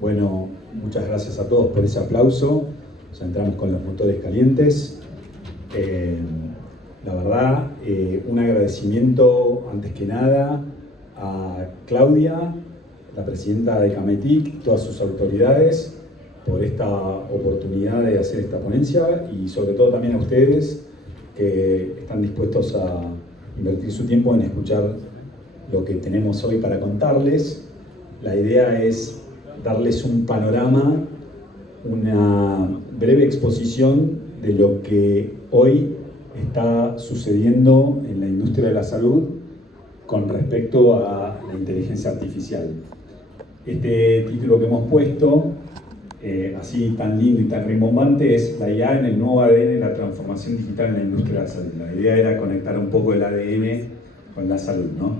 Bueno, muchas gracias a todos por ese aplauso. Ya entramos con los motores calientes. La verdad, un agradecimiento antes que nada a Claudia, la presidenta de Cametic, todas sus autoridades, por esta oportunidad de hacer esta ponencia y sobre todo también a ustedes que están dispuestos a invertir su tiempo en escuchar lo que tenemos hoy para contarles. La idea es darles un panorama, una breve exposición de lo que hoy está sucediendo en la industria de la salud con respecto a la inteligencia artificial. Este título que hemos puesto, así tan lindo y tan rimbombante, es la IA en el nuevo ADN, la transformación digital en la industria de la salud. La idea era conectar un poco el ADN con la salud, ¿no?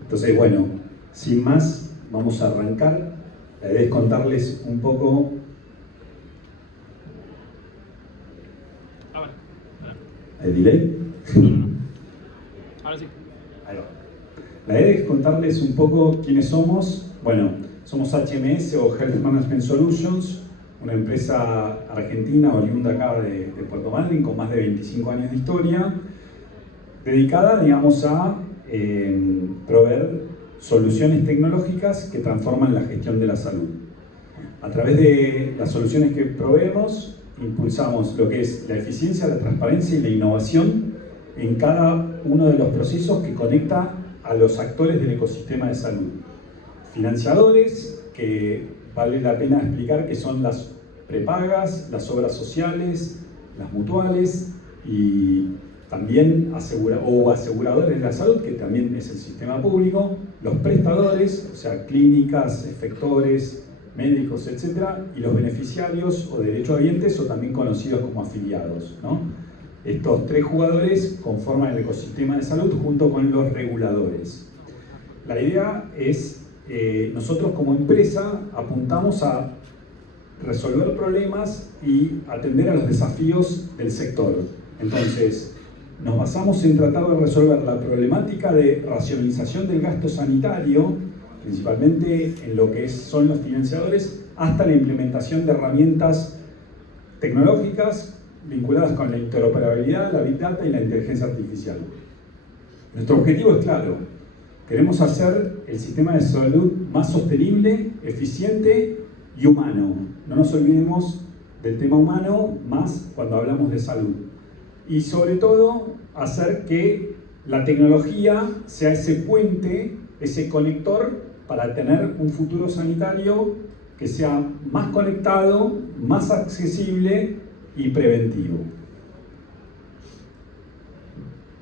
Entonces, bueno, sin más, vamos a arrancar. La idea es contarles un poco. ¿Hay delay? Ahora sí. Ahí va. La idea es contarles un poco quiénes somos. Bueno, somos HMS o Health Management Solutions, una empresa argentina oriunda acá de Puerto Madryn con más de 25 años de historia, dedicada, digamos, a proveer soluciones tecnológicas que transforman la gestión de la salud. A través de las soluciones que proveemos, impulsamos lo que es la eficiencia, la transparencia y la innovación en cada uno de los procesos que conecta a los actores del ecosistema de salud. Financiadores, que vale la pena explicar que son las prepagas, las obras sociales, las mutuales y también aseguradores de la salud, que también es el sistema público, los prestadores, o sea, clínicas, efectores, médicos, etc., y los beneficiarios o derechohabientes, o también conocidos como afiliados, ¿no? Estos tres jugadores conforman el ecosistema de salud junto con los reguladores. La idea es, nosotros como empresa apuntamos a resolver problemas y atender a los desafíos del sector. Entonces, nos basamos en tratar de resolver la problemática de racionalización del gasto sanitario, principalmente en lo que son los financiadores, hasta la implementación de herramientas tecnológicas vinculadas con la interoperabilidad, la Big Data y la inteligencia artificial. Nuestro objetivo es claro: queremos hacer el sistema de salud más sostenible, eficiente y humano. No nos olvidemos del tema humano más cuando hablamos de salud. Y sobre todo, hacer que la tecnología sea ese puente, ese conector para tener un futuro sanitario que sea más conectado, más accesible y preventivo.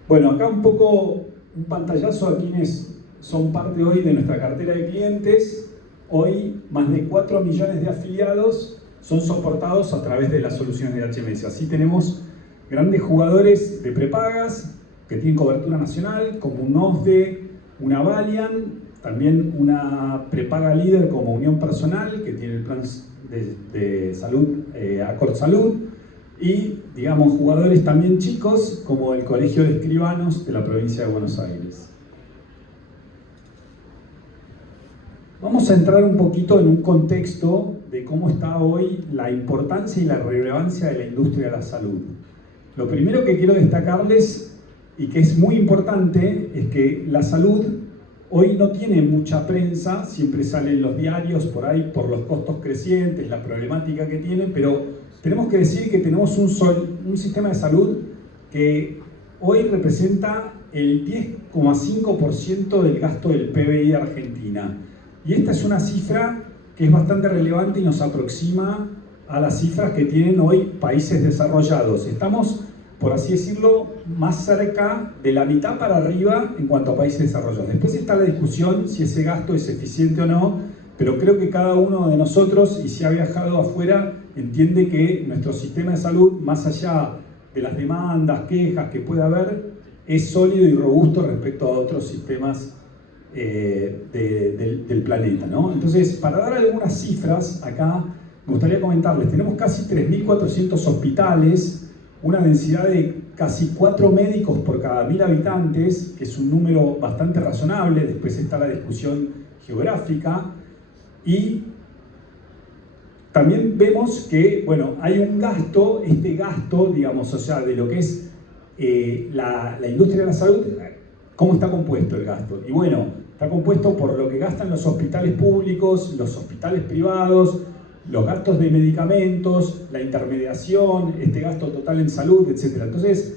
Bueno, acá un poco un pantallazo a quienes son parte hoy de nuestra cartera de clientes. Hoy, más de 4 millones de afiliados son soportados a través de las soluciones de HMS. Así tenemos grandes jugadores de prepagas que tienen cobertura nacional, como un OSDE, una Valiant, también una prepaga líder como Unión Personal, que tiene el plan de salud, Accord Salud, y, digamos, jugadores también chicos, como el Colegio de Escribanos de la provincia de Buenos Aires. Vamos a entrar un poquito en un contexto de cómo está hoy la importancia y la relevancia de la industria de la salud. Lo primero que quiero destacarles, y que es muy importante, es que la salud hoy no tiene mucha prensa, siempre sale en los diarios por ahí por los costos crecientes, la problemática que tiene, pero tenemos que decir que tenemos un sistema de salud que hoy representa el 10,5% del gasto del PBI de Argentina. Y esta es una cifra que es bastante relevante y nos aproxima a las cifras que tienen hoy países desarrollados. Estamos, por así decirlo, más cerca de la mitad para arriba en cuanto a países desarrollados. Después está la discusión si ese gasto es eficiente o no, pero creo que cada uno de nosotros, y si ha viajado afuera, entiende que nuestro sistema de salud, más allá de las demandas, quejas que pueda haber, es sólido y robusto respecto a otros sistemas del planeta, ¿no? Entonces, para dar algunas cifras acá, me gustaría comentarles, tenemos casi 3.400 hospitales, una densidad de casi 4 médicos por cada 1.000 habitantes, que es un número bastante razonable. Después está la discusión geográfica, Y también vemos que, bueno, hay un gasto, este gasto, digamos, o sea, de lo que es la industria de la salud, ¿cómo está compuesto el gasto? Y bueno, está compuesto por lo que gastan los hospitales públicos, los hospitales privados, los gastos de medicamentos, la intermediación, este gasto total en salud, etc. Entonces,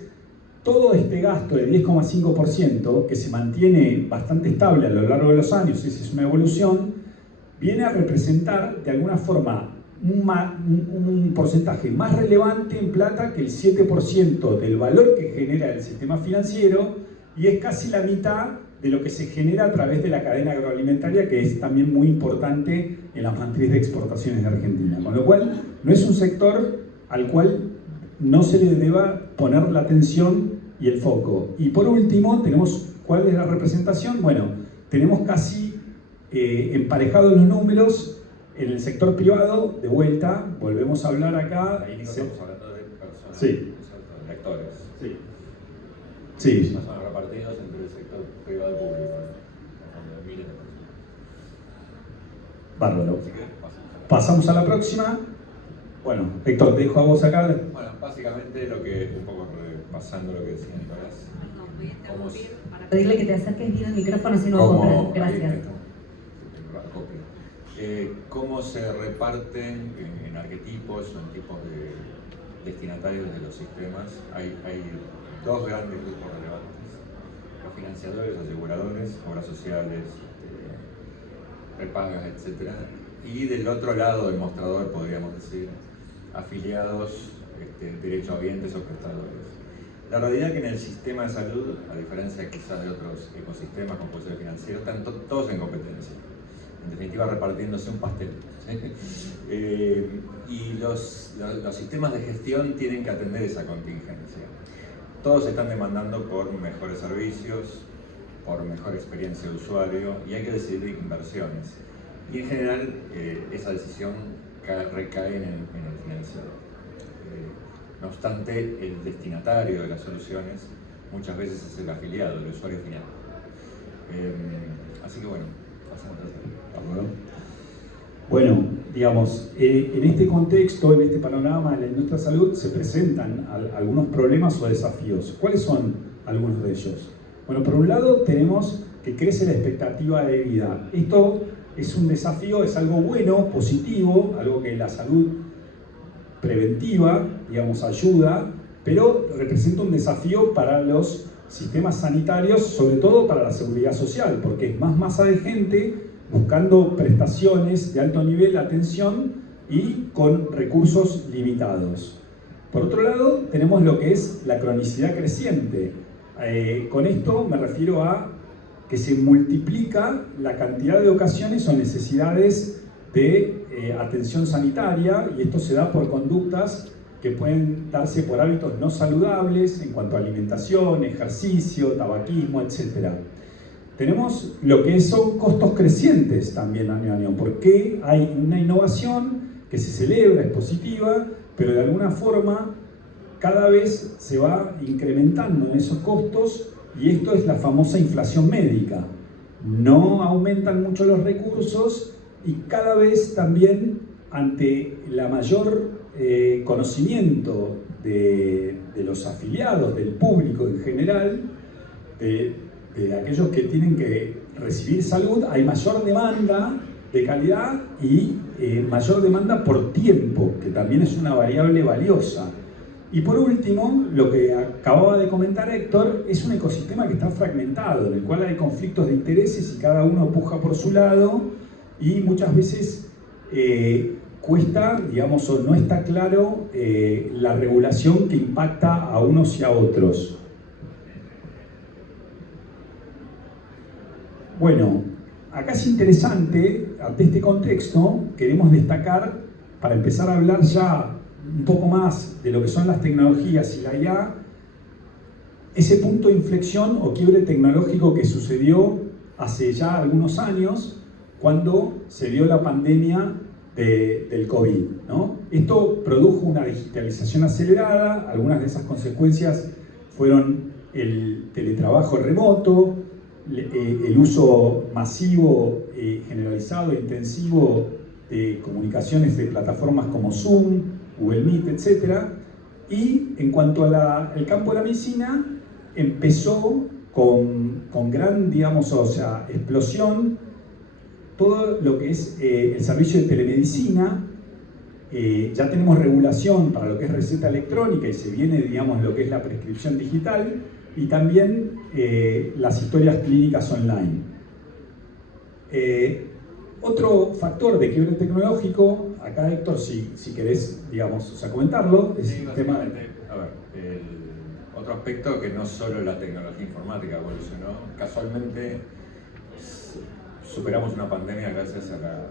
todo este gasto de 10,5%, que se mantiene bastante estable a lo largo de los años, esa es una evolución, viene a representar de alguna forma un porcentaje más relevante en plata que el 7% del valor que genera el sistema financiero, y es casi la mitad de lo que se genera a través de la cadena agroalimentaria, que es también muy importante en la matriz de exportaciones de Argentina. Con lo cual, no es un sector al cual no se le deba poner la atención y el foco. Y por último, tenemos, ¿cuál es la representación? Bueno, tenemos casi emparejados los números en el sector privado. De vuelta, volvemos a hablar acá. Ahí no estamos hablando de personas, sí, de lectores. Sí. Sí. No son repartidos entre el sector privado y público, de miles de personas. Bárbaro. Así que pasamos a la próxima. Bueno, Héctor, te dejo a vos acá. Bueno, básicamente lo que, un poco repasando lo que decía Nicolás. Voy a interrumpir para pedirle que te acerques bien el micrófono, si no ¿Cómo, gracias. ¿Cómo se reparten en arquetipos o en tipos de destinatarios de los sistemas? Hay dos grandes grupos relevantes: los financiadores, aseguradores, obras sociales, prepagas, etc. Y del otro lado del mostrador, podríamos decir, afiliados, derechohabientes o prestadores. La realidad es que en el sistema de salud, a diferencia quizás de otros ecosistemas como puede ser el financiero, están todos en competencia. En definitiva, repartiéndose un pastel. Y los sistemas de gestión tienen que atender esa contingencia. Todos están demandando por mejores servicios, por mejor experiencia de usuario, y hay que decidir inversiones. Y en general, esa decisión recae en el financiero. No obstante, el destinatario de las soluciones muchas veces es el afiliado, el usuario final. Así que bueno, pasamos a hacer. Bueno, digamos, en este contexto, en este panorama de la industria de salud, se presentan algunos problemas o desafíos. ¿Cuáles son algunos de ellos? Bueno, por un lado tenemos que crece la expectativa de vida. Esto es un desafío, es algo bueno, positivo, algo que la salud preventiva, digamos, ayuda, pero representa un desafío para los sistemas sanitarios, sobre todo para la seguridad social, porque es más masa de gente buscando prestaciones de alto nivel de atención y con recursos limitados. Por otro lado, tenemos lo que es la cronicidad creciente. Con esto me refiero a que se multiplica la cantidad de ocasiones o necesidades de atención sanitaria, y esto se da por conductas que pueden darse por hábitos no saludables en cuanto a alimentación, ejercicio, tabaquismo, etc. Tenemos lo que son costos crecientes también año a año, porque hay una innovación que se celebra, es positiva, pero de alguna forma cada vez se va incrementando en esos costos, y esto es la famosa inflación médica. No aumentan mucho los recursos y cada vez también, ante la mayor conocimiento de los afiliados, del público en general, de aquellos que tienen que recibir salud, hay mayor demanda de calidad y mayor demanda por tiempo, que también es una variable valiosa. Y por último, lo que acababa de comentar Héctor, es un ecosistema que está fragmentado, en el cual hay conflictos de intereses y cada uno puja por su lado, y muchas veces cuesta, digamos, o no está claro la regulación que impacta a unos y a otros. Bueno, acá es interesante, ante este contexto, queremos destacar, para empezar a hablar ya un poco más de lo que son las tecnologías y la IA, ese punto de inflexión o quiebre tecnológico que sucedió hace ya algunos años, cuando se dio la pandemia del COVID, ¿no? Esto produjo una digitalización acelerada. Algunas de esas consecuencias fueron el teletrabajo remoto, el uso masivo, generalizado, intensivo de comunicaciones de plataformas como Zoom, Google Meet, etc. Y en cuanto al campo de la medicina, empezó con gran, digamos, o sea, explosión todo lo que es el servicio de telemedicina. Ya tenemos regulación para lo que es receta electrónica y se viene, digamos, lo que es la prescripción digital y también las historias clínicas online. Otro factor de quiebre tecnológico, acá Héctor, si querés, digamos, o sea, comentarlo, es Sí, el tema... a ver, otro aspecto que no solo la tecnología informática evolucionó, casualmente superamos una pandemia gracias a la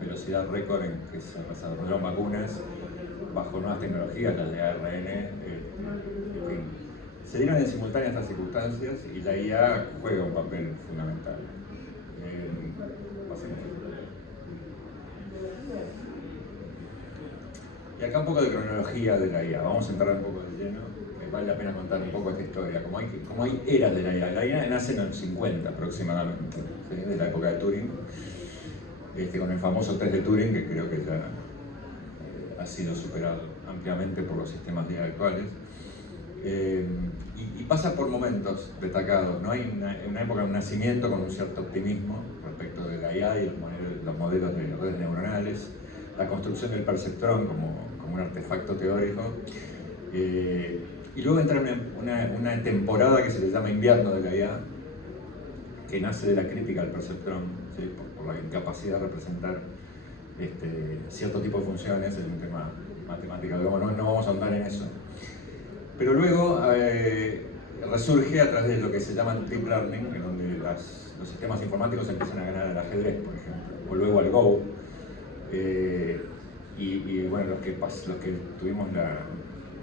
velocidad récord en que se desarrollaron vacunas bajo nuevas tecnologías, las de ARN, en fin. Se dieron en simultánea estas circunstancias y la IA juega un papel fundamental. Y acá un poco de cronología de la IA, vamos a entrar un poco de lleno, vale la pena contar un poco esta historia, como hay eras de la IA. La IA nace en los 50 aproximadamente, ¿sí? De la época de Turing, con el famoso test de Turing, que creo que ya ha sido superado ampliamente por los sistemas de IA actuales. Y pasa por momentos destacados, ¿no? Hay una época de un nacimiento con un cierto optimismo respecto de la IA y los modelos de redes neuronales, la construcción del perceptrón como un artefacto teórico, y luego entra una temporada que se le llama invierno de la IA, que nace de la crítica al perceptrón, ¿sí? por la incapacidad de representar cierto tipo de funciones, es un tema matemático, luego no vamos a ahondar en eso. Pero luego resurge a través de lo que se llama Deep Learning, en donde los sistemas informáticos empiezan a ganar al ajedrez, por ejemplo, o luego al Go. Y bueno, los que tuvimos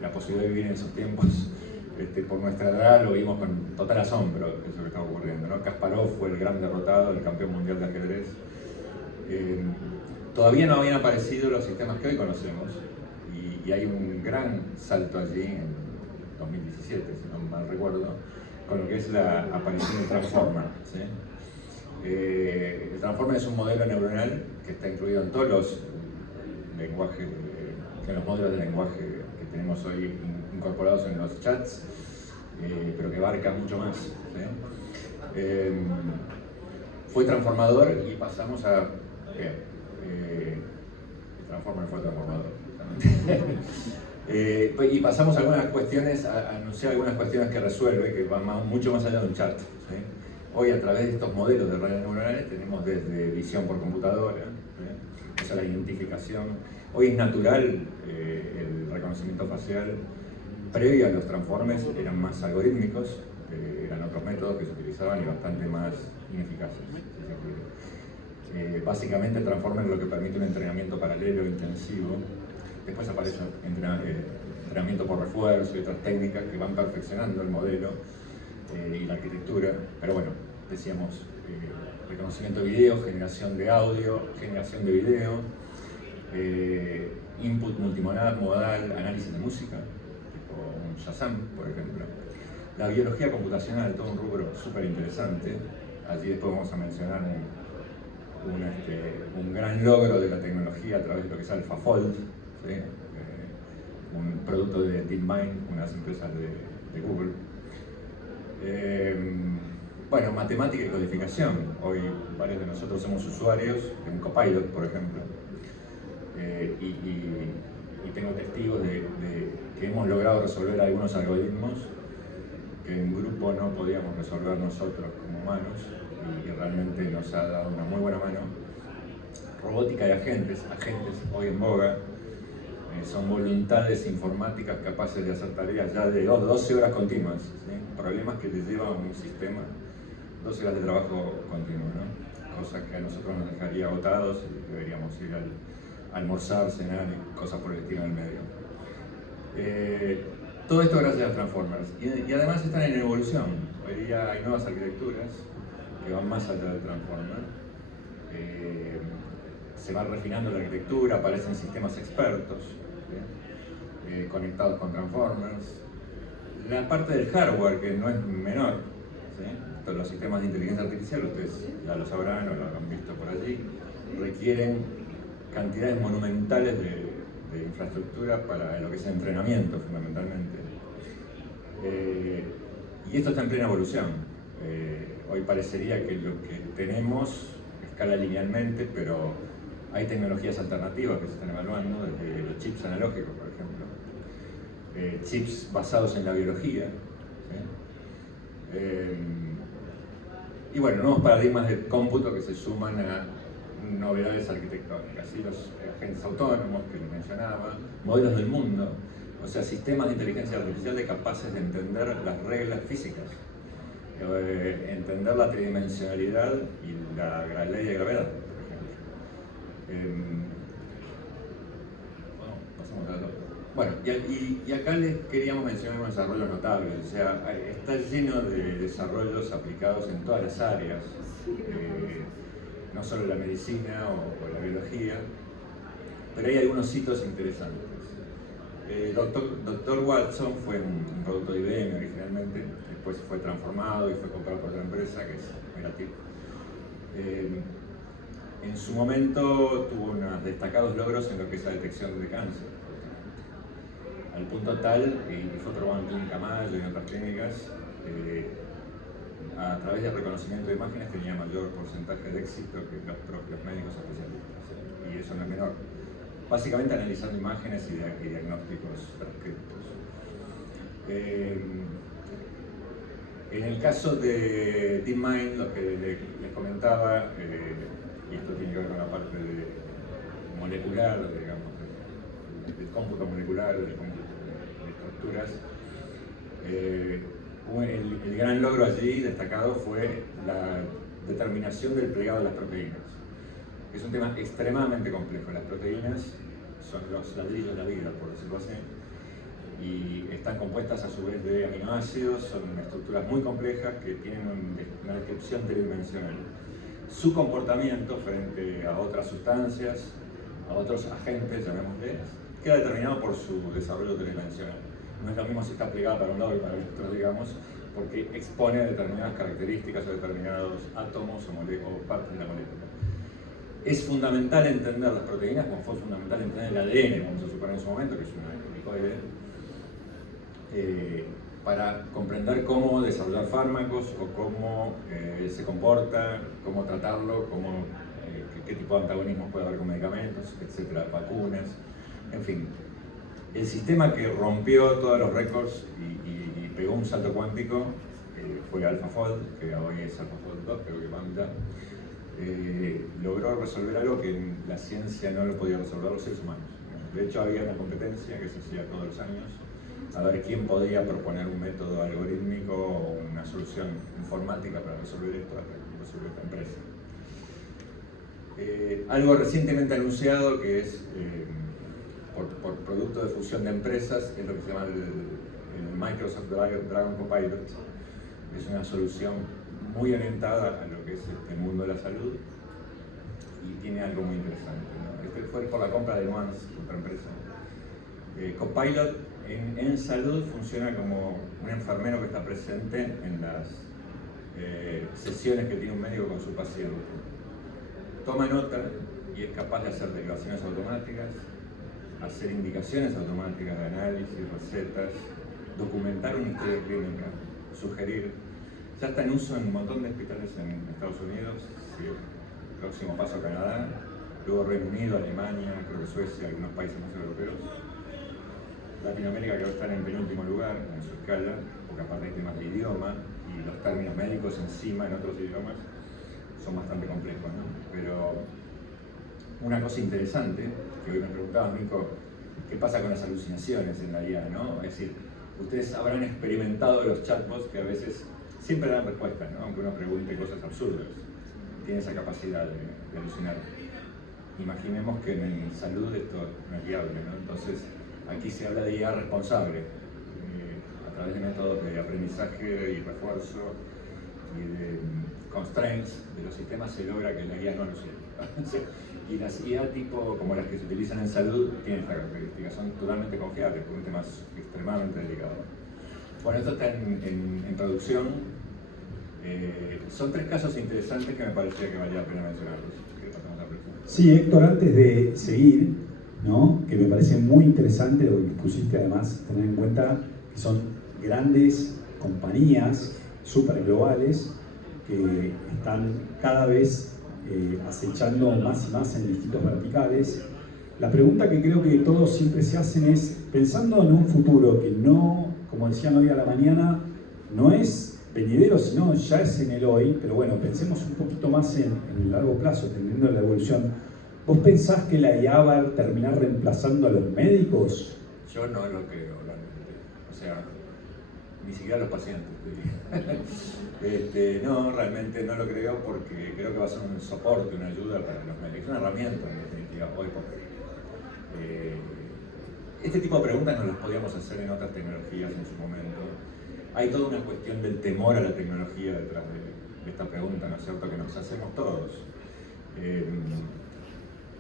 la posibilidad de vivir en esos tiempos, por nuestra edad lo vimos con total asombro, eso que estaba ocurriendo, ¿no? Kasparov fue el gran derrotado, el campeón mundial de ajedrez. Todavía no habían aparecido los sistemas que hoy conocemos, y hay un gran salto allí en 2017, si no mal recuerdo, con lo que es la aparición del Transformer, ¿sí? El Transformer es un modelo neuronal que está incluido en todos los lenguajes, en los modelos de lenguaje que tenemos hoy incorporados en los chats, pero que abarca mucho más, ¿sí? Fue transformador y pasamos a... el Transformer fue transformador. Y pasamos a algunas cuestiones, a anunciar algunas cuestiones que resuelve, que van mucho más allá de un chat, ¿sí? Hoy, a través de estos modelos de redes neuronales, tenemos desde visión por computadora, o sea, la identificación. Hoy es natural el reconocimiento facial. Previo a los transformes eran más algorítmicos, eran otros métodos que se utilizaban y bastante más ineficaces, si se quiere. Básicamente, el transformer es lo que permite un entrenamiento paralelo intensivo. Después aparece entrenamiento por refuerzo y otras técnicas que van perfeccionando el modelo y la arquitectura. Pero bueno, decíamos, reconocimiento de video, generación de audio, generación de video, input multimodal, análisis de música, tipo un Shazam, por ejemplo. La biología computacional, todo un rubro súper interesante. Allí después vamos a mencionar un gran logro de la tecnología a través de lo que es AlphaFold, ¿sí? Un producto de DeepMind, unas empresas de Google. Bueno, matemática y codificación. Hoy varios de nosotros somos usuarios de un Copilot, por ejemplo, y tengo testigos de que hemos logrado resolver algunos algoritmos que en grupo no podíamos resolver nosotros como humanos, y realmente nos ha dado una muy buena mano. Robótica y agentes hoy en boga. Son voluntades informáticas capaces de hacer tareas ya de 12 horas continuas, ¿sí? Problemas que les lleva a un sistema 12 horas de trabajo continuo, ¿no? Cosa que a nosotros nos dejaría agotados y deberíamos ir a almorzar, cenar y cosas por el estilo en el medio. Todo esto gracias a los Transformers. Y además están en evolución. Hoy día hay nuevas arquitecturas que van más allá del Transformer. Se va refinando la arquitectura, aparecen sistemas expertos, conectados con Transformers. La parte del hardware, que no es menor, ¿sí? Todos los sistemas de inteligencia artificial, ustedes ya lo sabrán o lo han visto por allí, requieren cantidades monumentales de infraestructura para lo que es el entrenamiento, fundamentalmente. Y esto está en plena evolución. Hoy parecería que lo que tenemos escala linealmente, pero hay tecnologías alternativas que se están evaluando, desde los chips analógicos, por ejemplo, chips basados en la biología, ¿sí? Y bueno, nuevos paradigmas de cómputo que se suman a novedades arquitectónicas, ¿sí? Los agentes autónomos que les mencionaba, modelos del mundo, o sea, sistemas de inteligencia artificial capaces de entender las reglas físicas, entender la tridimensionalidad y la ley de gravedad, por ejemplo. Pasamos al otro. Bueno, y acá les queríamos mencionar unos desarrollos notables, o sea, está lleno de desarrollos aplicados en todas las áreas, no solo la medicina o la biología, pero hay algunos hitos interesantes. Dr. Watson fue un producto de IBM originalmente, después fue transformado y fue comprado por otra empresa que es Meratip. En su momento tuvo unos destacados logros en lo que es la detección de cáncer, al punto tal, y fue probado en Clínica Mayo y en otras clínicas, a través del reconocimiento de imágenes tenía mayor porcentaje de éxito que los propios médicos especialistas, y eso no es menor. Básicamente analizando imágenes y diagnósticos prescriptos. En el caso de DeepMind, lo que les comentaba, y esto tiene que ver con la parte molecular, digamos, del cómputo molecular, del cómputo de estructuras, el gran logro allí destacado fue la determinación del plegado de las proteínas. Es un tema extremadamente complejo. Las proteínas son los ladrillos de la vida, por decirlo así, y están compuestas a su vez de aminoácidos, son estructuras muy complejas que tienen una descripción tridimensional. Su comportamiento frente a otras sustancias, a otros agentes, llamémosle, queda determinado por su desarrollo tridimensional. No es lo mismo si está plegada para un lado y para el otro, digamos, porque expone determinadas características o determinados átomos o partes de la molécula. Es fundamental entender las proteínas, como fue fundamental entender el ADN, vamos a suponer en su momento, que es un helicoide, para comprender cómo desarrollar fármacos o cómo se comporta, cómo tratarlo, qué tipo de antagonismos puede haber con medicamentos, etcétera, vacunas, en fin. El sistema que rompió todos los récords y pegó un salto cuántico fue AlphaFold, que hoy es AlphaFold 2, creo que van ya. Logró resolver algo que en la ciencia no lo podía resolver los seres humanos. De hecho, había una competencia que se hacía todos los años a ver quién podía proponer un método algorítmico o una solución informática para resolver esto, hasta que resolvió esta empresa. Algo recientemente anunciado que es por producto de fusión de empresas, es lo que se llama el Microsoft Dragon Copilot. Es una solución muy orientada a lo que es el mundo de la salud y tiene algo muy interesante, ¿no? Este fue por la compra de Nuance, otra empresa. Copilot en salud funciona como un enfermero que está presente en las sesiones que tiene un médico con su paciente. Toma nota y es capaz de hacer derivaciones automáticas, hacer indicaciones automáticas de análisis, recetas, documentar una historia clínica, sugerir. Ya está en uso en un montón de hospitales en Estados Unidos, sí, próximo paso Canadá, luego Reino Unido, Alemania, creo que Suecia, algunos países más europeos. Latinoamérica creo que está en penúltimo lugar en su escala, porque aparte hay temas de idioma y los términos médicos encima en otros idiomas son bastante complejos, ¿no? Pero una cosa interesante, que hoy me preguntabas, Nico, ¿qué pasa con las alucinaciones en la IA, ¿no? Es decir, ustedes habrán experimentado los chatbots que a veces siempre dan respuestas, ¿no? Aunque uno pregunte cosas absurdas, tiene esa capacidad de alucinar. Imaginemos que en salud esto no es viable, ¿no? Entonces, aquí se habla de IA responsable, a través de métodos de aprendizaje y refuerzo y de constraints de los sistemas se logra que la IA no alucine. Y las IA tipo como las que se utilizan en salud tienen esta característica, son totalmente confiables por un tema extremadamente delicado. Bueno, esto está en producción. Son tres casos interesantes que me parecía que valía la pena mencionarlos. Pasamos a la próxima. Sí, Héctor, antes de seguir, ¿no? Que me parece muy interesante lo que pusiste, además, tener en cuenta que son grandes compañías súper globales que están cada vez acechando más y más en distintos verticales. La pregunta que creo que todos siempre se hacen es, pensando en un futuro que no, como decían hoy a la mañana, no es venidero, sino ya es en el hoy, pero bueno, pensemos un poquito más en el largo plazo, entendiendo la evolución. ¿Vos pensás que la IA va a terminar reemplazando a los médicos? Yo no lo creo, realmente. O sea, ni siquiera a los pacientes, te diría. No, realmente no lo creo porque creo que va a ser un soporte, una ayuda para los médicos, una herramienta en definitiva, hoy por hoy. Este tipo de preguntas no las podíamos hacer en otras tecnologías en su momento. Hay toda una cuestión del temor a la tecnología detrás de esta pregunta, ¿no es cierto?, que nos hacemos todos.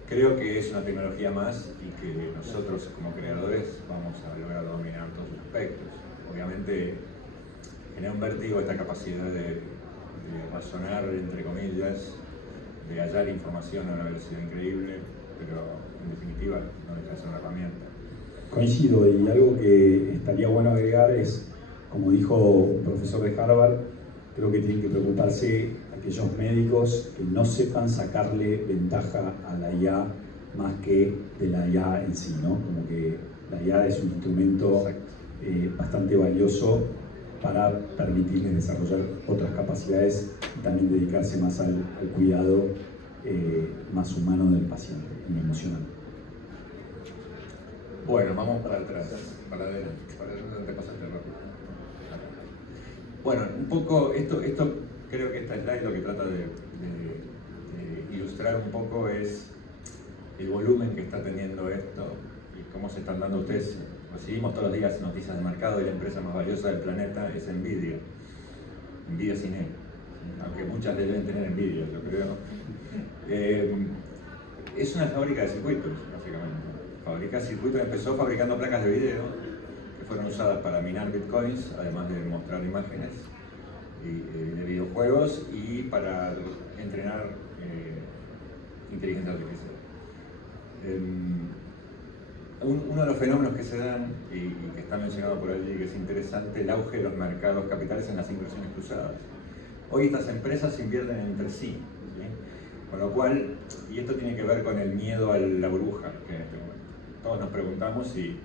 Creo que es una tecnología más y que nosotros como creadores vamos a lograr dominar todos los aspectos. Obviamente genera un vértigo esta capacidad de razonar, entre comillas, de hallar información a una velocidad increíble, pero en definitiva no deja de ser una herramienta. Coincido, y algo que estaría bueno agregar es, como dijo un profesor de Harvard, creo que tienen que preocuparse aquellos médicos que no sepan sacarle ventaja a la IA más que de la IA en sí, ¿no? Como que la IA es un instrumento bastante valioso para permitirles desarrollar otras capacidades y también dedicarse más al cuidado más humano del paciente y emocional. Bueno, vamos para atrás, para adelante, te pasaste rápido. Bueno, un poco, esto creo que esta slide lo que trata de ilustrar un poco es el volumen que está teniendo esto y cómo se están dando ustedes. Recibimos todos los días noticias de mercado y la empresa más valiosa del planeta es Nvidia. Nvidia sin E, aunque muchas deben tener Nvidia, yo creo. Es una fábrica de circuitos, básicamente. Fabrica circuitos, empezó fabricando placas de video que fueron usadas para minar bitcoins, además de mostrar imágenes de videojuegos y para entrenar inteligencia artificial. Uno de los fenómenos que se dan y que está mencionado por allí, que es interesante, el auge de los mercados capitales en las inversiones cruzadas. Hoy estas empresas invierten entre sí, ¿sí? Con lo cual, y esto tiene que ver con el miedo a la burbuja que en este momento. Todos nos preguntamos si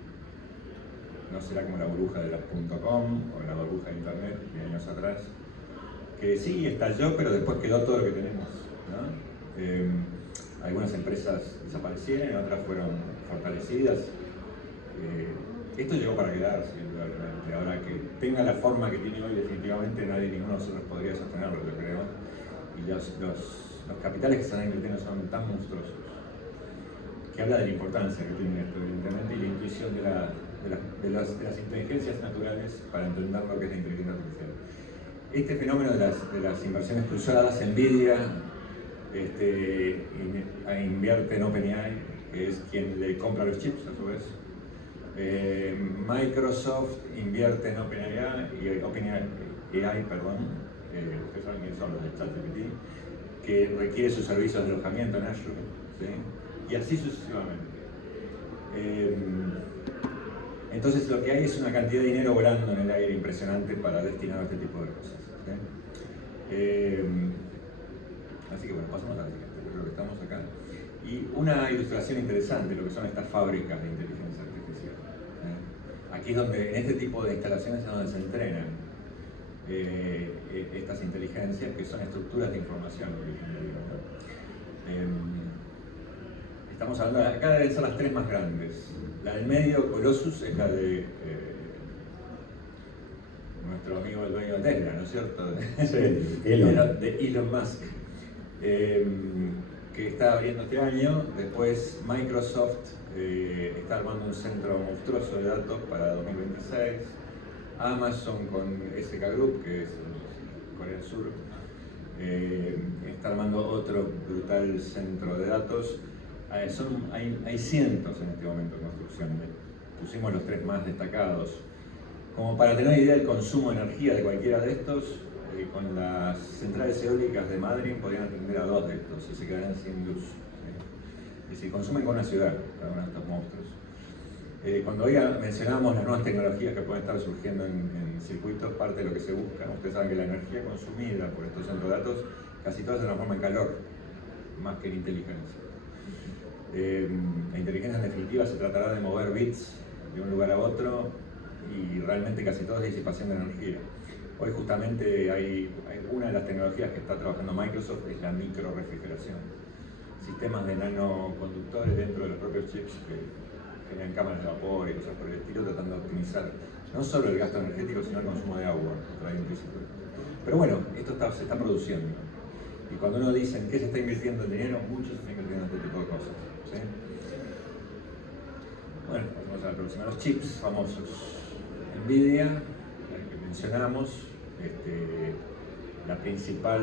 no será como la burbuja de las .com o la burbuja de internet de años atrás, que sí estalló, pero después quedó todo lo que tenemos, ¿no? Algunas empresas desaparecieron, otras fueron fortalecidas. Esto llegó para quedarse, realmente. Ahora que tenga la forma que tiene hoy, definitivamente ninguno de nosotros podría sostenerlo, yo creo. Y los capitales que se están invirtiendo son tan monstruosos, que habla de la importancia que tiene esto, evidentemente, y la intuición de las inteligencias naturales para entender lo que es la inteligencia artificial. Este fenómeno de las inversiones cruzadas, Nvidia invierte en OpenAI, que es quien le compra los chips a su vez. Microsoft invierte en OpenAI, ustedes saben quiénes son los de ChatGPT, que requiere sus servicios de alojamiento en Azure, ¿sí? Y así sucesivamente. Entonces lo que hay es una cantidad de dinero volando en el aire impresionante para destinar a este tipo de cosas, ¿sí? Así que bueno, pasamos a la siguiente, creo que estamos acá. Y una ilustración interesante de lo que son estas fábricas de inteligencia artificial. Aquí es donde, en este tipo de instalaciones es donde se entrenan estas inteligencias, que son estructuras de información. Estamos hablando, acá deben ser las tres más grandes. La del medio, Colossus, es la de nuestro amigo el dueño de Tesla, ¿no es cierto? Sí, de Elon Musk, que está abriendo este año. Después Microsoft está armando un centro monstruoso de datos para 2026. Amazon con SK Group, que es Corea del Sur, está armando otro brutal centro de datos. Hay cientos en este momento en construcción. Pusimos los tres más destacados. Como para tener una idea del consumo de energía de cualquiera de estos, con las centrales eólicas de Madrid podrían atender a 2 de estos y se quedarían sin luz. ¿Sí? Y si consumen con una ciudad, cada uno de estos monstruos. Cuando hoy mencionábamos las nuevas tecnologías que pueden estar surgiendo en circuitos, parte de lo que se busca, ustedes saben que la energía consumida por estos centros de datos casi toda se transforma en calor, más que en inteligencia. La inteligencia en definitiva se tratará de mover bits de un lugar a otro y realmente casi todo es disipación de energía. Hoy justamente hay una de las tecnologías que está trabajando Microsoft es la microrefrigeración. Sistemas de nanoconductores dentro de los propios chips que generan cámaras de vapor y cosas por el estilo, tratando de optimizar no solo el gasto energético, sino el consumo de agua. Pero bueno, esto se está produciendo. Y cuando uno dice en qué se está invirtiendo el dinero, mucho se está invirtiendo en este tipo de cosas. ¿Sí? Bueno, vamos a la próxima. Los chips famosos. Nvidia, el que mencionamos, la principal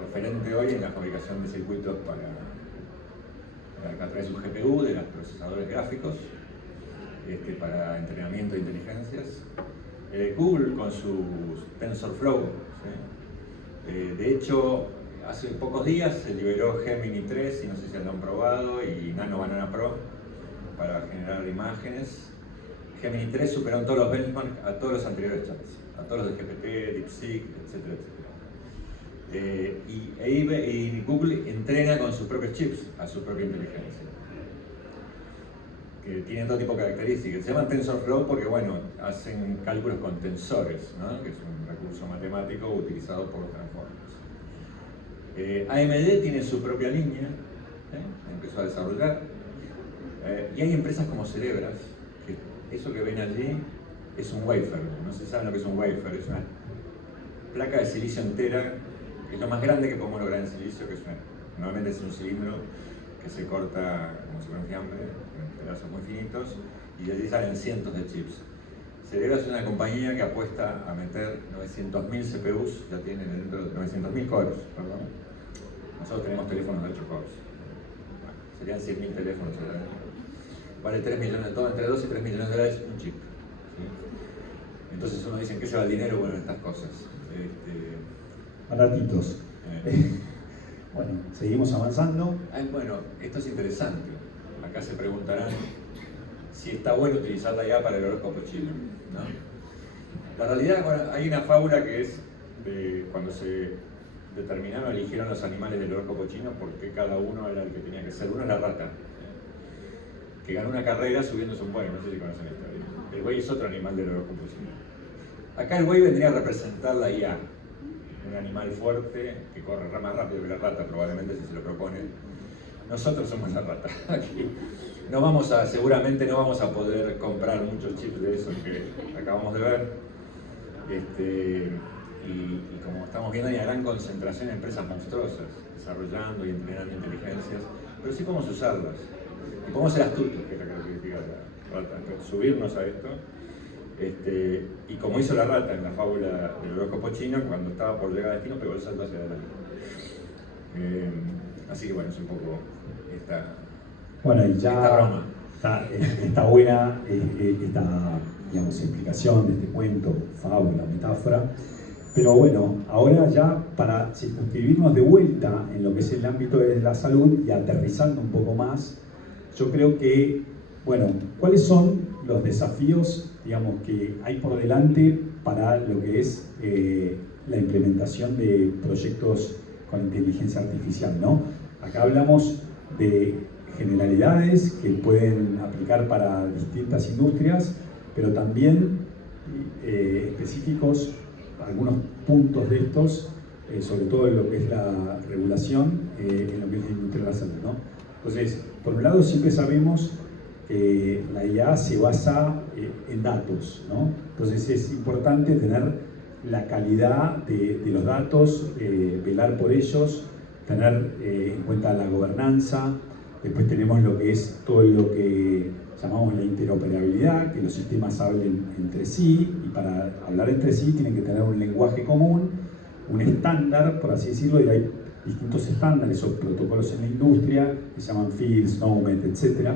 referente hoy en la fabricación de circuitos a través de un GPU, de los procesadores gráficos, para entrenamiento de inteligencias. Google con sus TensorFlow. ¿Sí? De hecho, hace pocos días se liberó Gemini 3, y no sé si lo han probado, y Nano Banana Pro para generar imágenes. Gemini 3 superó todos los benchmarks a todos los anteriores chats, a todos los de GPT, DeepSeek, etcétera, etcétera. Y Google entrena con sus propios chips a su propia inteligencia, que tienen todo tipo de características. Se llaman TensorFlow porque, bueno, hacen cálculos con tensores, ¿no? Que es un recurso matemático utilizado por los transformers. AMD tiene su propia línea, empezó a desarrollar, y hay empresas como Cerebras, que eso que ven allí es un wafer. No se sabe lo que es un wafer, es una placa de silicio entera, es lo más grande que podemos lograr en silicio, que normalmente es un cilindro que se corta como si fuera un fiambre, en pedazos muy finitos, y de allí salen cientos de chips. Cerebras es una compañía que apuesta a meter 900.000 CPUs, ya tienen dentro de 900.000 cores, perdón. Nosotros tenemos teléfonos de 8 cores. Bueno, serían 100.000 teléfonos. Vale 3 millones, todo entre 2 y 3 millones de dólares un chip. ¿Sí? Entonces uno dice, ¿en qué se va el dinero? Bueno, en estas cosas. Baratitos. Bueno, seguimos avanzando. Bueno, esto es interesante. Acá se preguntarán si está bueno utilizar la IA para el horóscopo chino, ¿no? La realidad, bueno, hay una fábula que es de cuando se determinaron, eligieron los animales del horóscopo chino porque cada uno era el que tenía que ser. Uno es la rata, que ganó una carrera subiéndose un buey, no sé si conocen esto. El buey es otro animal del horóscopo chino. Acá el buey vendría a representar la IA, un animal fuerte que corre más rápido que la rata, probablemente si se lo propone. Nosotros somos la rata. Aquí seguramente no vamos a poder comprar muchos chips de esos que acabamos de ver. Y como estamos viendo, hay una gran concentración de empresas monstruosas desarrollando y entrenando inteligencias, pero sí podemos usarlas. Y podemos ser astutos, que es la característica de la rata. Entonces, subirnos a esto. Y como hizo la rata en la fábula del horóscopo chino, cuando estaba por llegar a destino, pegó el salto hacia adelante. Así que bueno, es un poco esta broma. Está buena esta, digamos, explicación de este cuento, fábula, metáfora. Pero bueno, ahora ya para circunscribirnos de vuelta en lo que es el ámbito de la salud y aterrizando un poco más, yo creo que, bueno, ¿cuáles son los desafíos, digamos, que hay por delante para lo que es la implementación de proyectos con inteligencia artificial, ¿no? Acá hablamos de generalidades que pueden aplicar para distintas industrias, pero también específicos, algunos puntos de estos, sobre todo en lo que es la regulación, en lo que es la industria de la salud, ¿no? Entonces, por un lado siempre sabemos que la IA se basa en datos, ¿no? Entonces es importante tener la calidad de los datos, velar por ellos, tener en cuenta la gobernanza. Después tenemos lo que es todo lo que llamamos la interoperabilidad, que los sistemas hablen entre sí, y para hablar entre sí tienen que tener un lenguaje común, un estándar, por así decirlo, y hay distintos estándares o protocolos en la industria que se llaman FIDS, SNOMED, etc.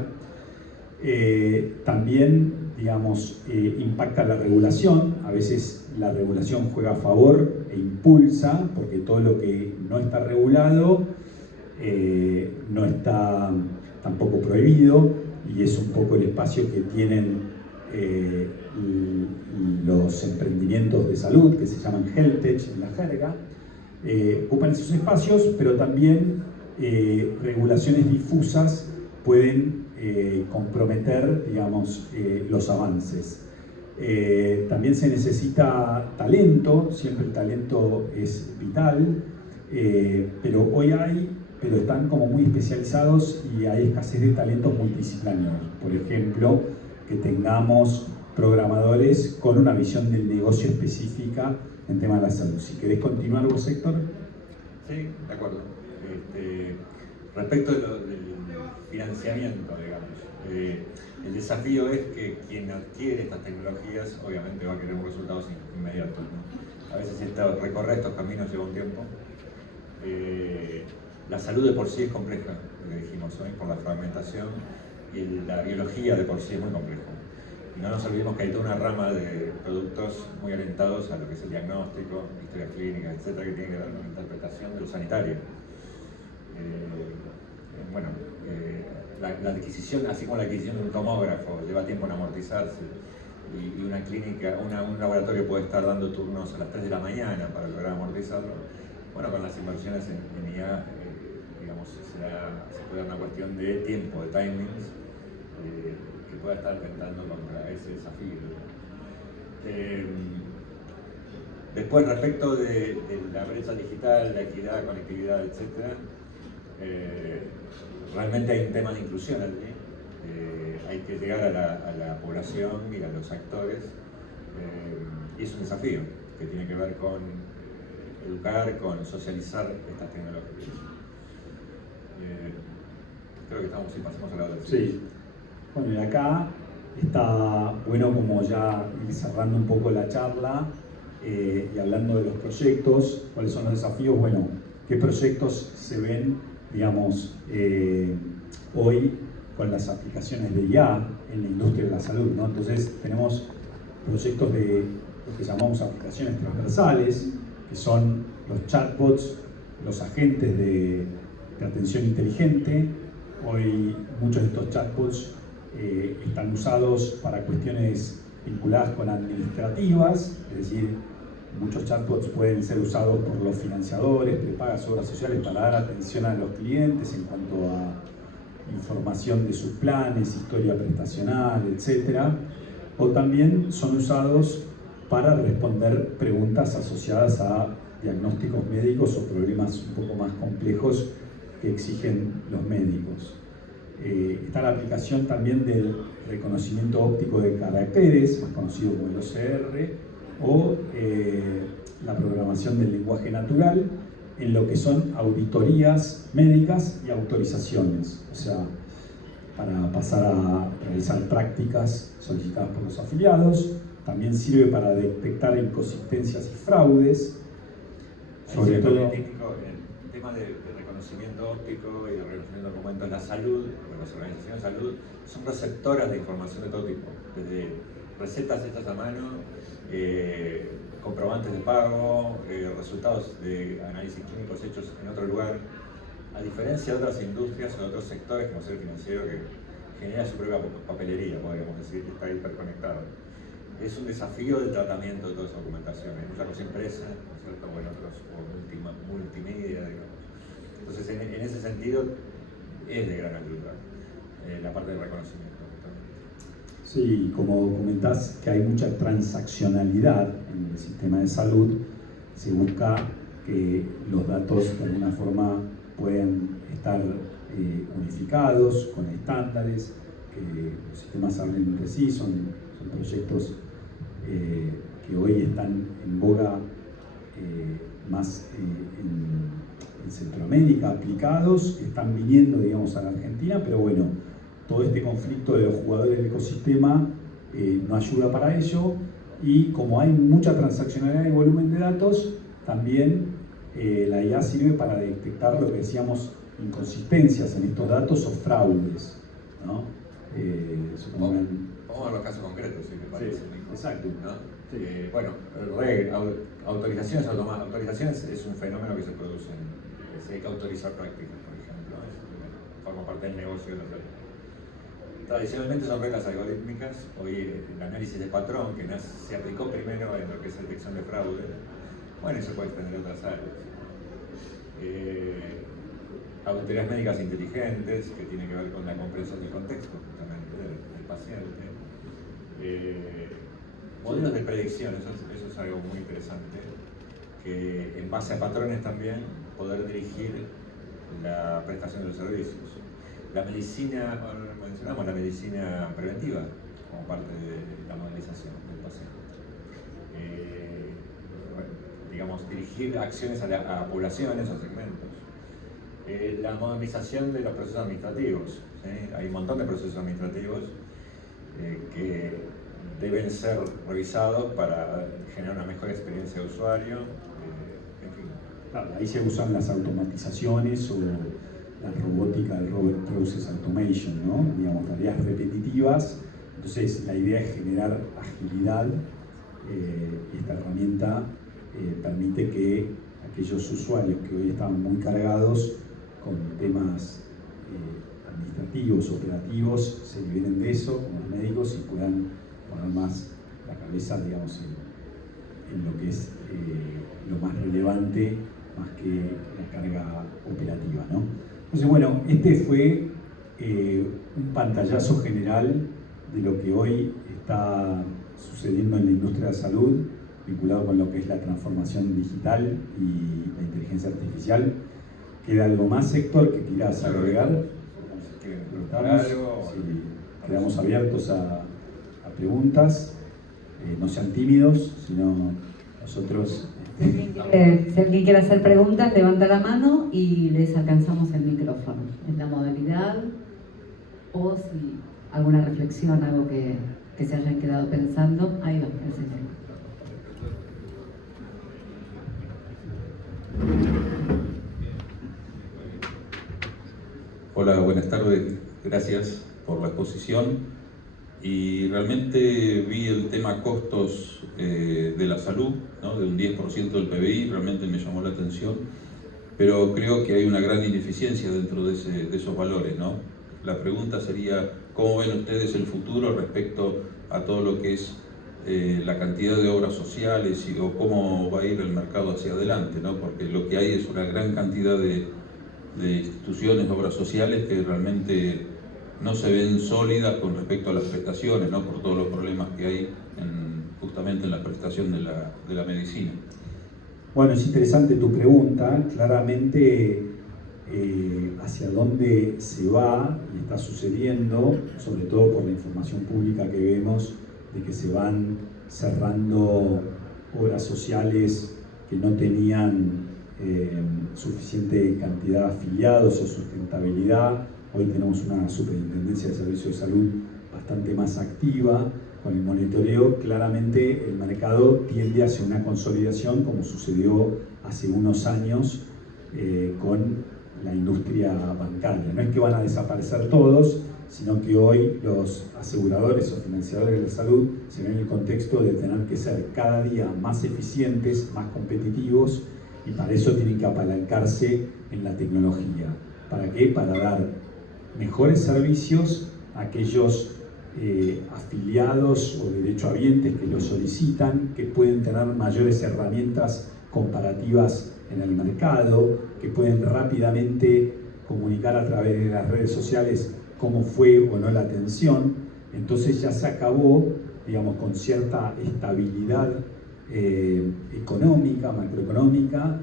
También, digamos, impacta la regulación. A veces la regulación juega a favor e impulsa, porque todo lo que no está regulado no está tampoco prohibido, y es un poco el espacio que tienen los emprendimientos de salud, que se llaman health tech en la jerga. Ocupan esos espacios, pero también regulaciones difusas pueden comprometer, digamos, los avances. También se necesita talento, siempre el talento es vital, pero pero están como muy especializados y hay escasez de talentos multidisciplinarios. Por ejemplo, que tengamos programadores con una visión del negocio específica en tema de la salud. Si querés continuar vos, Héctor. Sí, de acuerdo. Respecto del financiamiento, digamos, el desafío es que quien adquiere estas tecnologías obviamente va a querer resultados inmediatos, ¿no? A veces recorrer estos caminos lleva un tiempo. La salud de por sí es compleja, lo que dijimos hoy, por la fragmentación, y la biología de por sí es muy compleja. Y no nos olvidemos que hay toda una rama de productos muy orientados a lo que es el diagnóstico, historias clínicas, etcétera, que tiene que ver con la interpretación de lo sanitario. La adquisición, así como la adquisición de un tomógrafo, lleva tiempo en amortizarse, y una clínica, un laboratorio puede estar dando turnos a las 3 de la mañana para lograr amortizarlo. Bueno, con las inversiones en IA, digamos, se puede dar una cuestión de tiempo, de timings, que pueda estar tentando contra ese desafío. Después, respecto de la brecha digital, la equidad, conectividad, etc., realmente hay un tema de inclusión allí. Hay que llegar a la población y a los actores, y es un desafío que tiene que ver con educar, con socializar estas tecnologías. Creo que estamos, si pasamos a la otra. Sí. Bueno, y acá está bueno como ya ir cerrando un poco la charla y hablando de los proyectos, cuáles son los desafíos. Bueno, qué proyectos se ven, digamos, hoy con las aplicaciones de IA en la industria de la salud, ¿no? Entonces tenemos proyectos de lo que llamamos aplicaciones transversales, que son los chatbots, los agentes de atención inteligente. Hoy muchos de estos chatbots están usados para cuestiones vinculadas con administrativas, es decir, muchos chatbots pueden ser usados por los financiadores, prepagas, obras sociales, para dar atención a los clientes en cuanto a información de sus planes, historia prestacional, etc. O también son usados para responder preguntas asociadas a diagnósticos médicos o problemas un poco más complejos que exigen los médicos. Está la aplicación también del reconocimiento óptico de caracteres, más conocido como el OCR, o la programación del lenguaje natural en lo que son auditorías médicas y autorizaciones, o sea, para pasar a realizar prácticas solicitadas por los afiliados. También sirve para detectar inconsistencias y fraudes, sobre todo el tema de reconocimiento óptico y de reconocimiento de documentos en la salud, en las organizaciones de salud, son receptoras de información de todo tipo, desde recetas hechas a mano, comprobantes de pago, resultados de análisis clínicos hechos en otro lugar, a diferencia de otras industrias o de otros sectores como el financiero, que genera su propia papelería, podríamos decir, que está hiperconectado. Es un desafío del tratamiento de toda esa documentación. Hay mucha cosa impresa, ¿no es cierto? Bueno, otros, o multimedia, digamos. Entonces, en ese sentido, es de gran ayuda la parte del reconocimiento. Sí, como comentás que hay mucha transaccionalidad en el sistema de salud, se busca que los datos de alguna forma puedan estar unificados con estándares, que los sistemas hablen entre sí. Son proyectos que hoy están en boga más en Centroamérica, aplicados, que están viniendo, digamos, a la Argentina, pero bueno, todo este conflicto de los jugadores del ecosistema no ayuda para ello, y como hay mucha transaccionalidad y volumen de datos, también la IA sirve para detectar lo que decíamos, inconsistencias en estos datos o fraudes, ¿no? supongan... Vamos a los casos concretos, si te parece. Sí, exacto. ¿No? Sí. Bueno, autorizaciones es un fenómeno que se produce. Si hay que autorizar prácticas, por ejemplo, forma parte del negocio de la salud. Tradicionalmente son reglas algorítmicas. Hoy el análisis de patrón, que se aplicó primero en lo que es la detección de fraude, bueno, y se puede extender a otras áreas. Auditorías médicas inteligentes, que tiene que ver con la comprensión del contexto justamente del paciente. Modelos de predicción, eso es algo muy interesante, que en base a patrones también poder dirigir la prestación de los servicios. La medicina, mencionamos la medicina preventiva como parte de la modelización del paciente. Digamos, dirigir acciones a poblaciones o segmentos. La modernización de los procesos administrativos. ¿Sí? Hay un montón de procesos administrativos que deben ser revisados para generar una mejor experiencia de usuario. En fin. Claro, ahí se usan las automatizaciones o la robótica, el Robot Process Automation, ¿no? Digamos, tareas repetitivas. Entonces, la idea es generar agilidad. Esta herramienta permite que aquellos usuarios que hoy están muy cargados con temas administrativos, operativos, se liberen de eso, como los médicos, y puedan poner más la cabeza, digamos, en lo que es lo más relevante, más que la carga operativa, ¿no? Entonces, bueno, este fue un pantallazo general de lo que hoy está sucediendo en la industria de salud, vinculado con lo que es la transformación digital y la inteligencia artificial. ¿Queda algo más, Héctor, que quieras agregar? Quedamos abiertos a preguntas. No sean tímidos, sino nosotros... Si alguien quiere hacer preguntas, levanta la mano y les alcanzamos el micrófono. Es la modalidad, o si alguna reflexión, algo que se hayan quedado pensando. Ahí va, gracias. Hola, buenas tardes. Gracias por la exposición. Y realmente vi el tema costos de la salud, ¿no? De un 10% del PBI, realmente me llamó la atención, pero creo que hay una gran ineficiencia dentro de esos valores, ¿no? La pregunta sería, ¿cómo ven ustedes el futuro respecto a todo lo que es la cantidad de obras sociales o cómo va a ir el mercado hacia adelante, ¿no? Porque lo que hay es una gran cantidad de instituciones, obras sociales que realmente no se ven sólidas con respecto a las prestaciones, ¿no? Por todos los problemas que hay justamente en la prestación de la medicina. Bueno, es interesante tu pregunta. Claramente hacia dónde se va y está sucediendo, sobre todo por la información pública que vemos, de que se van cerrando obras sociales que no tenían suficiente cantidad de afiliados o sustentabilidad. Hoy tenemos una superintendencia de servicios de salud bastante más activa. Con el monitoreo, claramente el mercado tiende hacia una consolidación, como sucedió hace unos años con la industria bancaria. No es que van a desaparecer todos, sino que hoy los aseguradores o financiadores de la salud se ven en el contexto de tener que ser cada día más eficientes, más competitivos, y para eso tienen que apalancarse en la tecnología. ¿Para qué? Para dar mejores servicios a aquellos afiliados o derechohabientes que lo solicitan, que pueden tener mayores herramientas comparativas en el mercado, que pueden rápidamente comunicar a través de las redes sociales cómo fue o no la atención. Entonces ya se acabó, digamos, con cierta estabilidad económica, macroeconómica,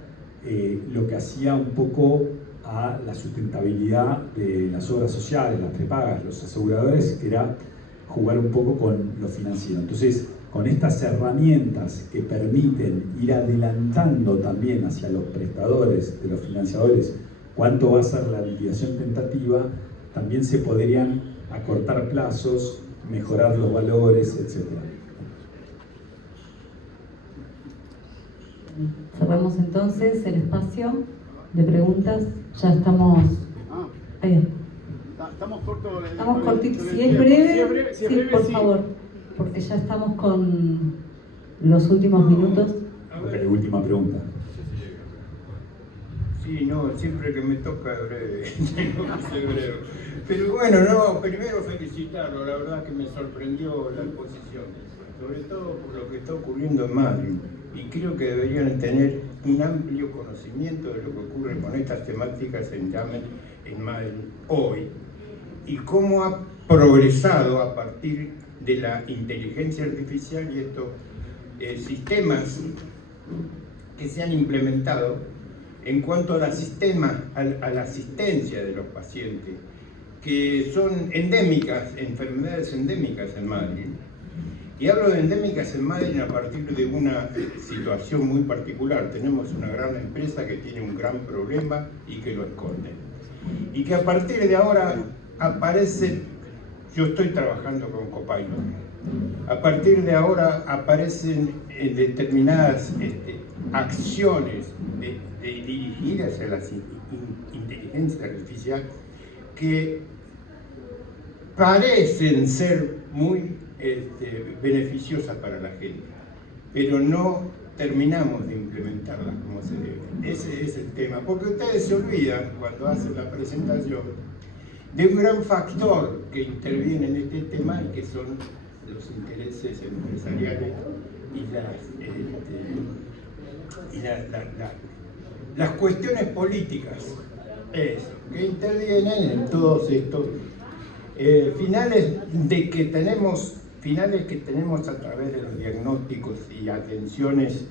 lo que hacía un poco a la sustentabilidad de las obras sociales, las prepagas, los aseguradores, que era jugar un poco con lo financiero. Entonces, con estas herramientas que permiten ir adelantando también hacia los prestadores de los financiadores cuánto va a ser la liquidación tentativa, también se podrían acortar plazos, mejorar los valores, etc. Cerramos entonces el espacio de preguntas. Ya estamos... Ahí. Estamos cortos. cortito. Estamos cortitos. Si es tiempo. breve, Si es sí, breve, por sí. favor, porque ya estamos con los últimos minutos. Ok, última pregunta. Sí, no, siempre que me toca breve, tengo que ser breve. Pero bueno, no, primero felicitarlo, la verdad que me sorprendió la exposición, sobre todo por lo que está ocurriendo en Madrid. Y creo que deberían tener un amplio conocimiento de lo que ocurre con estas temáticas en Madrid hoy. Y cómo ha progresado a partir de la inteligencia artificial y estos sistemas que se han implementado en cuanto al sistema, a la asistencia de los pacientes, que son endémicas, enfermedades endémicas en Madrid. Y hablo de endémicas en Madrid a partir de una situación muy particular. Tenemos una gran empresa que tiene un gran problema y que lo esconde. Y que a partir de ahora aparecen, yo estoy trabajando con Copilot, a partir de ahora aparecen determinadas acciones dirigidas a la inteligencia artificial que parecen ser muy beneficiosas para la gente, pero no terminamos de implementarlas como se debe. Ese es el tema, porque ustedes se olvidan cuando hacen la presentación de un gran factor que interviene en este tema y que son los intereses empresariales y las cuestiones políticas, eso, que intervienen en todos estos finales que tenemos a través de los diagnósticos y atenciones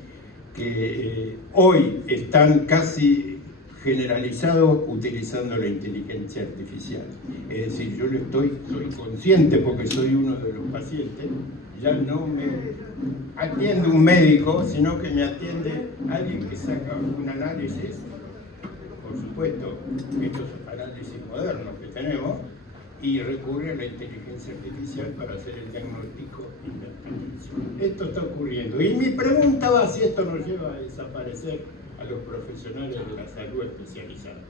que hoy están casi generalizados utilizando la inteligencia artificial. Es decir, yo soy consciente porque soy uno de los pacientes, ya no me atiende un médico, sino que me atiende alguien que saca un análisis, por supuesto, estos análisis modernos que tenemos, y recurre a la inteligencia artificial para hacer el diagnóstico y la intervención. Esto está ocurriendo. Y mi pregunta va si esto nos lleva a desaparecer a los profesionales de la salud especializada.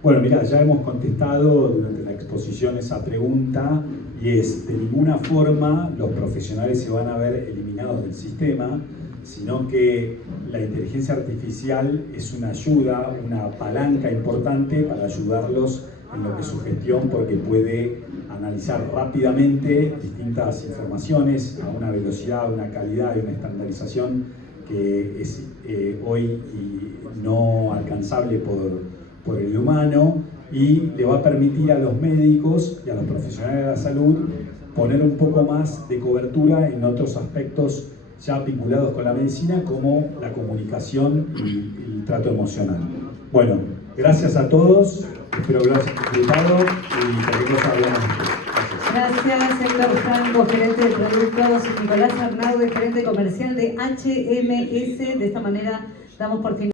Bueno, mira, ya hemos contestado durante la exposición esa pregunta y es, de ninguna forma los profesionales se van a ver eliminados del sistema, sino que la inteligencia artificial es una ayuda, una palanca importante para ayudarlos en lo que es su gestión, porque puede analizar rápidamente distintas informaciones a una velocidad, una calidad y una estandarización que es hoy no alcanzable por el humano, y le va a permitir a los médicos y a los profesionales de la salud poner un poco más de cobertura en otros aspectos ya vinculados con la medicina, como la comunicación y el trato emocional. Bueno, gracias a todos, espero que lo hayan disfrutado y cualquier cosa hablamos después. Gracias, Héctor Franco, gerente de productos, Nicolás Arnaude, gerente comercial de HMS. De esta manera damos por fin.